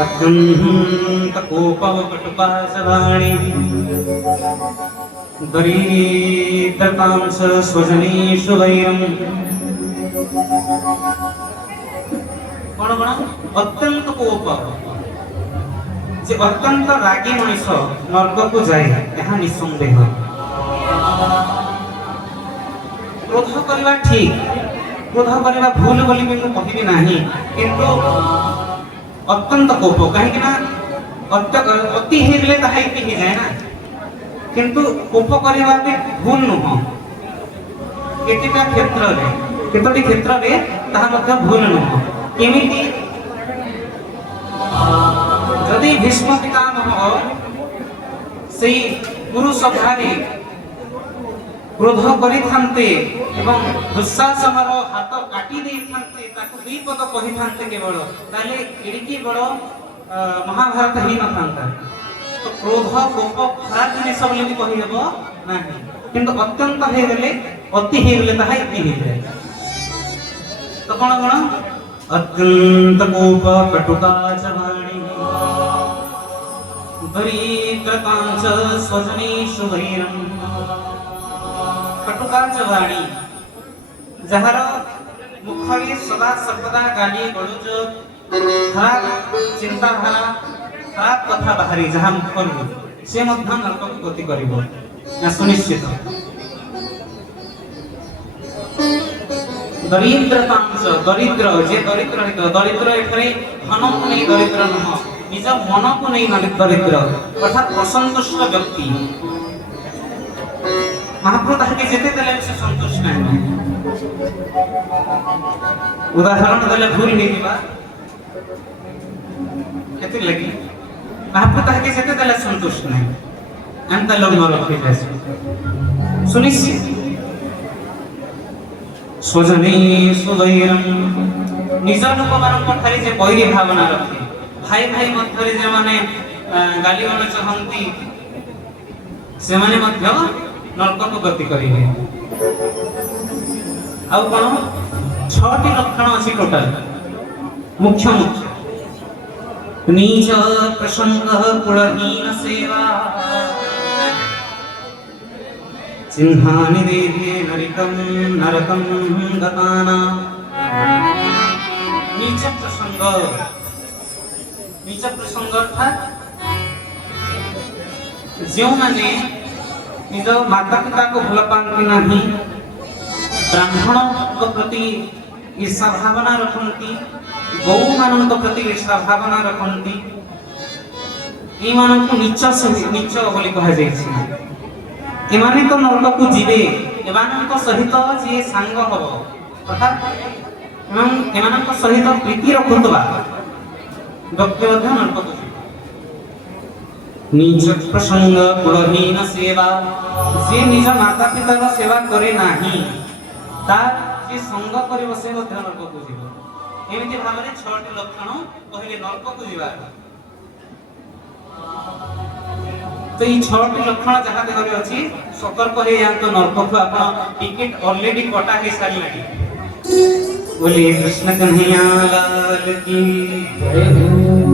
अत्यंत कोपवकटुपाशवाणी दरिद्रतांश स्वजनेषु वैरम्। कौन कौन अत्यंत कोप जे अत्यंत रागी मनीष नर्क को जाए यहाँ निसंदेह। क्रोध करवा ठीक, क्रोध करवा भूल बोली भी कहबी नहीं, किंतु अत्यंत कोप कहीं अति हेले ताहा इति ही जाए ना, किंतु कोप करवा भी भूल नुह। केतिटा क्षेत्र रे केतोटी क्षेत्र रे ताहा मध्य भूल नुह। केमिति जदि भीष्म पितामह से पुरुष भारी क्रोध करिथान्ते एवं दुःशासनर हाथ काटी देइथान्ते, ताकु दुई पद कहिथान्ते केवल, ताले एडिकी बड़ महाभारत ही न थांता। तो क्रोध कोप खराब जिनिस बोली भी कहि हेबो नाही, किंतु अत्यंत हे गेले अति हे गेले ताहा इति हे जाय। तो कोन कोन अत्यंत कोप कटुता च वाणी दरिद्रतांच स्वजनेषु वैरम्। कटुता च वाणी जहार मुखरे सदा सर्वदा गाली गलुज खराब चिंताधारा खराब कथा बाहरी जहाँ मुखरू से मध्य नरक को गति करिवो ना सुनिश्चित। दरिद्रतांश दरिद्र जे दरिद्र हित दरिद्र एठरे धन को नहीं दरिद्र नह, निज मन को नहीं दरिद्र अर्थात असंतुष्ट व्यक्ति। महाप्रभु ताके जेते देले से संतुष्ट नहीं। उदाहरण देले भूल नहीं दिबा केते लगी महाप्रभु ताके जेते देले संतुष्ट नहीं, अंत लोग न रखे जैसे सुनिश्चित। स्वजनेषु वैरम् निज लोक मानक ठारे जे बैरी भावना रखे, भाई भाई मध्यरे जे माने गाली गल चाहती से माने मध्य नरक को गति करिवे। आउ कोन 6टी लक्षण अछि टोटल मुख्य मुख्य। नीच प्रसंग कुलहीन सेवा चिन्हानि देहे नरिकं नरकं गताना। नीच प्रसंग अर्थात जो माने निज माता पिता को भल पाती नहीं, ब्राह्मण प्रति ईर्षा भावना रखती, गौ मान प्रति ईर्षा भावना रखती, ये मान को नीच नीच बोली कहा जाइछि। एमाने तो नरक को जीवे, एमानक सहित जे सांग हब अर्थात एमानक सहित प्रीति रखुतबा व्यक्ति मध्य नरक को जीवे। निज प्रसंग कुलहीन सेवा जे निज माता पिता सेवा करे नाही, तार जे संग करिवो से मध्य नरक को जीवे। एमिति भाबरे 6टी लक्षण कहले नरक को जीवा। तो ये 6टी लक्षण जहाँ देखा अच्छी सतर्क हो तो नरक को आप टिकट ऑलरेडी कटा है सारी। बोलिए कृष्ण कन्हैया लाल की जय।